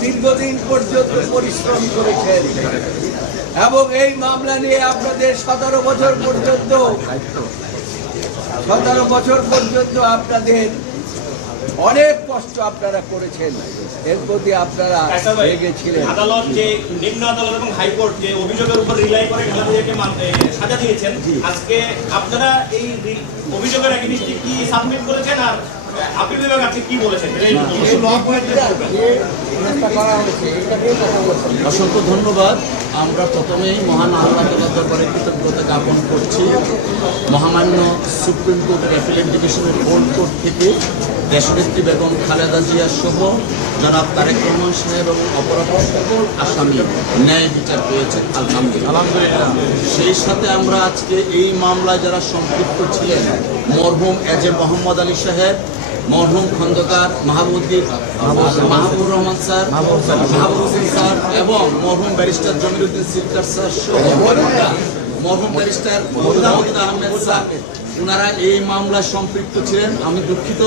দীর্ঘদিন পর্যন্ত পরিশ্রম করেছেন। এবং এই মামলা নিয়ে আপনাদের সতেরো বছর পর্যন্ত সতেরো বছর পর্যন্ত আপনাদের অনেক কষ্ট আপনারা করেছেন। এর প্রতি আপনারা আদালত যে নিম্ন আদালত এবং হাইকোর্ট যে অভিযোগের উপর রিলাই করে খেলাধুলাকে সাজা দিয়েছেন আজকে আপনারা এই অভিযোগের এগেনিস্টে কি সাবমিট করেছেন আর অসংখ্য ধন্যবাদ। আমরা প্রথমেই মহান আল্লাহ তাআলার দরবারে কৃতজ্ঞতা জ্ঞাপন করছি। মহামান্য সুপ্রিম কোর্ট অ্যাপিলেট ডিভিশনের কোর্ট কোর্ট থেকে দেশনেত্রী বেগম খালেদা জিয়া সহ জনাব তারেক রহমান সাহেব এবং অপরাপর সকল আসামি ন্যায় বিচার পেয়েছেন। আলহামদুলিল্লাহ। সেই সাথে আমরা আজকে এই মামলায় যারা সম্পৃক্ত ছিলেন, মরহুম এজে মোহাম্মদ আলী সাহেব মরহুম খন্দকার মাহবুদ্দিন মাহবুব রহমান স্যার মাহবুব হোসেন স্যার। এবং মরহুম ব্যারিস্টার জমিরুদ্দিন সিদ্দার স্যার মরহুম ব্যারিস্টার মোহাম্মদ আহমেদ স্যার ওনারা এই মামলায় সম্পৃক্ত ছিলেন। আমি দুঃখিত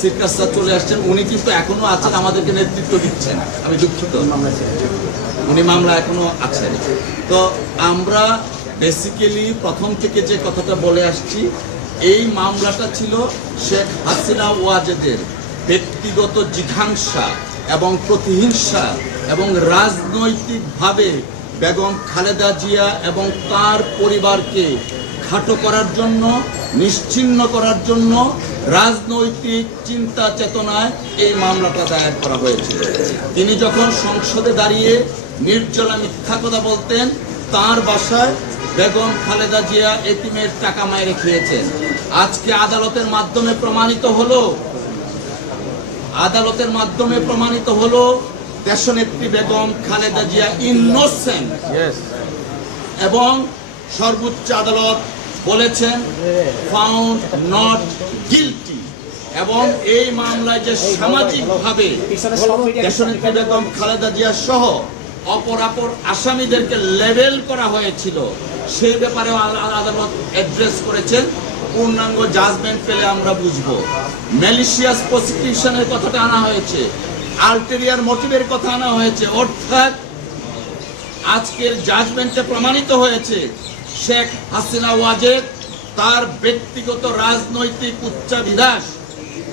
সিদ্দার স্যার চলে আসছেন। উনি কিন্তু এখনও আছেন আমাদেরকে নেতৃত্ব দিচ্ছেন। আমি দুঃখিত। উনি মামলা এখনও আছেন। তো আমরা বেসিক্যালি প্রথম থেকে যে কথাটা বলে আসছি এই মামলাটা ছিল শেখ হাসিনা ওয়াজেদের ব্যক্তিগত জিঘাংসা এবং প্রতিহিংসা এবং রাজনৈতিকভাবে বেগম খালেদা জিয়া এবং তার পরিবারকে খাটো করার জন্য নিশ্চিহ্ন করার জন্য রাজনৈতিক চিন্তা চেতনায় এই মামলাটা দায়ের করা হয়েছিল। তিনি যখন সংসদে দাঁড়িয়ে নির্জলা মিথ্যা কথা বলতেন, তার বাসায় বেগম খালেদা জিয়া এতিমের টাকা মায়েরে খেয়েছেন। আজকে আদালতের মাধ্যমে প্রমাণিত হলো আদালতের মাধ্যমে প্রমাণিত হলো দেশনেত্রী বেগম খালেদা জিয়া ইনোসেন্ট এবং সর্বোচ্চ আদালত বলেছেন ফাউন্ড নট গিলটি এবং এই মামলায় যে সামাজিকভাবে দেশনেত্রী বেগম খালেদা জিয়া সহ অপরাপর আসামিদেরকে লেবেল করা হয়েছিল সেই ব্যাপারেও আদালত অ্যাড্রেস করেছেন। পূর্ণাঙ্গ জাজমেন্ট পেলে আমরা বুঝব। ম্যালিশিয়াস প্রসিকিউশনের কথাটা আনা হয়েছে। আলটেরিয়ার মোটিভের কথা আনা হয়েছে। অর্থাৎ আজকের জাজমেন্টে প্রমাণিত হয়েছে, শেখ হাসিনা ওয়াজেদ তার ব্যক্তিগত রাজনৈতিক উচ্চাভিলাষ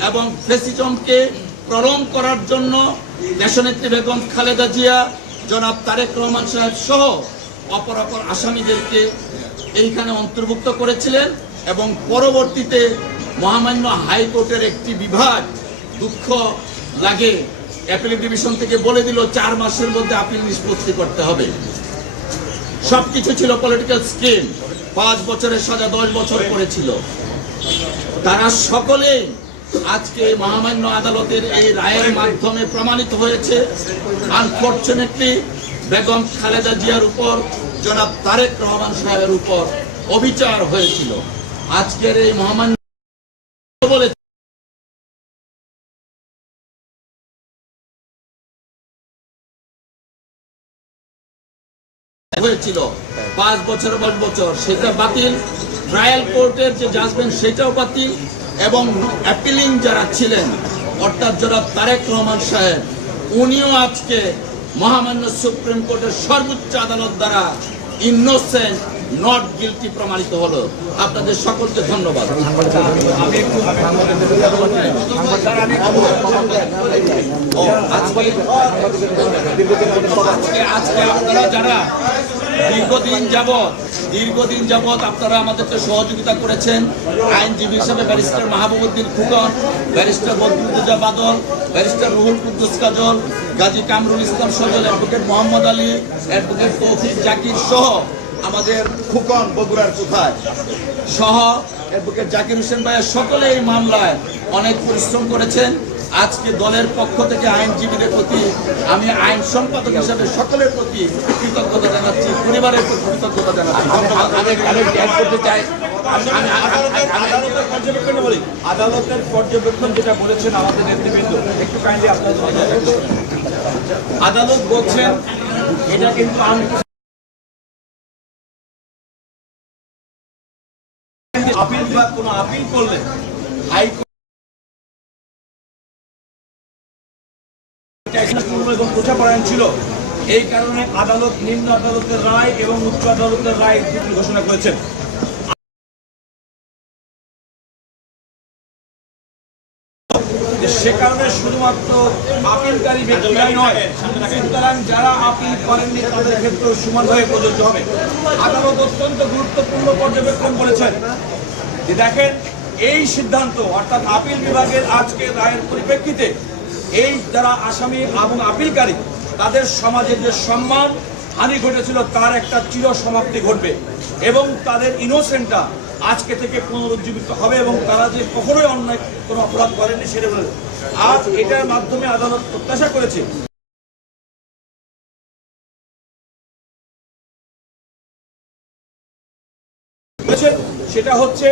এবং ফেসিজমকে প্রলম করার জন্য দেশনেত্রী বেগম খালেদা জিয়া, জনাব তারেক রহমান সাহেব সহ অপর অপর আসামিদেরকে এইখানে অন্তর্ভুক্ত করেছিলেন। এবং পরবর্তীতে মহামান্য হাইকোর্টের একটি বিভাগ দুঃখ লাগে। অ্যাপিলেট ডিভিশন থেকে বলে দিল, চার মাসের মধ্যে আপিল নিষ্পত্তি করতে হবে। সবকিছু ছিল পলিটিক্যাল স্কিম পাঁচ বছরের সাজা দশ বছর করেছিল তারা সকলেই আজকে মহামান্য আদালতের এই রায়ের মাধ্যমে প্রমাণিত হয়েছে। আনফর্চুনেটলি বেগম খালেদা জিয়ার উপর জনাব তারেক রহমান সাহেবের উপর অবিচার হয়েছিল। আজকের এই মহামান্য হয়েছিল পাঁচ বছর পাঁচ বছর, সেটা বাতিল। ট্রায়াল কোর্টের যে জাজমেন্ট, সেটাও বাতিল। এবং অ্যাপিলিং যারা ছিলেন, অর্থাৎ জনাব তারেক রহমান সাহেব, উনিও আজকে মহামান্য সুপ্রিম কোর্টের সর্বোচ্চ আদালত দ্বারা ইনোসেন্ট নট গিলটি প্রমাণিত হলো। আপনাদের সকলকে ধন্যবাদ। আজকে আপনারা যারা দীর্ঘদিন যাবৎ দীর্ঘদিন যাবৎ আপনারা আমাদেরকে সহযোগিতা করেছেন, আইনজীবী হিসেবে barrister Mahbubuddin Khokon barrister Badruddoza Badal, barrister Ruhul Quddus Kajal, Gazi Kamrul Islam Sajal, advocate Mohammad Ali, advocate Toufiq Zakir সহ আমাদের খুকন বগুড়ার কোথায়? সহ অ্যাডভোকেট জাকির হোসেন ভাইয়ের সকলে এই মামলায় অনেক পরিশ্রম করেছেন। আজকে দলের পক্ষ থেকে আইনজীবীদের প্রতি আমি আইন সম্পাদক হিসাবে সকলের প্রতি কৃতজ্ঞতা জানাচ্ছি পরিবারের প্রতি কৃতজ্ঞতা জানাচ্ছি। আদালতের পর্যবেক্ষণ যেটা বলেছেন আমাদের নেতৃবৃন্দ একটু কাইন্ডলি আপনার আদালত বলছেন এটা কিন্তু আম- আপিল বা কোনো আপিল করলে ছিল। এই কারণে আদালত নিম্ন আদালতের রায় এবং উচ্চ আদালতের রায় দুটি ঘোষণা করেছেন। সে কারণে শুধুমাত্র আপিলকারী নয়, সুতরাং যারা আপিল করেননি তাদের ক্ষেত্রে সমানভাবে প্রযোজ্য হবে। আদালত অত্যন্ত গুরুত্বপূর্ণ পর্যবেক্ষণ করেছেন। যে দেখেন, এই সিদ্ধান্ত, অর্থাৎ আপিল বিভাগের আজকে রায়ের পরিপ্রেক্ষিতে, এই যারা আসামি এবং আপিলকারী, তাদের সমাজে যে সম্মান, হানি ঘটেছিল, তার একটা চির সমাপ্তি ঘটবে। এবং তাদের ইনোসেন্টটা আজকে থেকে পুনরুজ্জীবিত হবে এবং তারা যে কখনোই অন্যায়, কোনো অপরাধ করেনি সেটা বলে আজ এটার মাধ্যমে আদালত প্রত্যাশা করেছে। সেটা হচ্ছে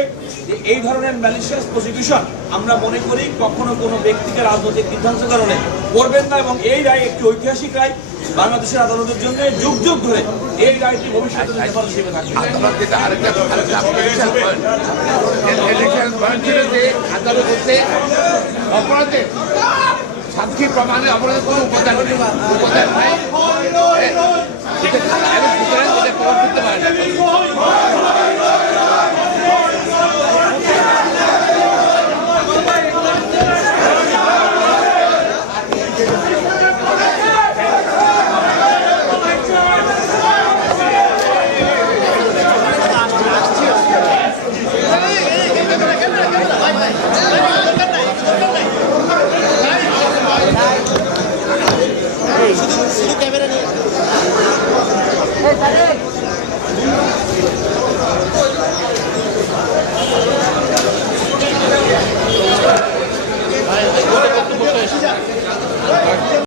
যে এই ধরনের ম্যালিশিয়াস প্রসিকিউশন আমরা মনে করি কখনো কোনো ব্যক্তিকে রাজনৈতিক বিধ্বংসের কারণে করবেন না এবং এই রায় একটি ঐতিহাসিক রায়। বাংলাদেশের আদালতের জন্য যুগ যুগ ধরে এই রায়টি ভবিষ্যতে হিসেবে থাকবে। অপরাধের সাক্ষী প্রমাণে অপরাধের কোনো উপাদান উপাদান করতে পারে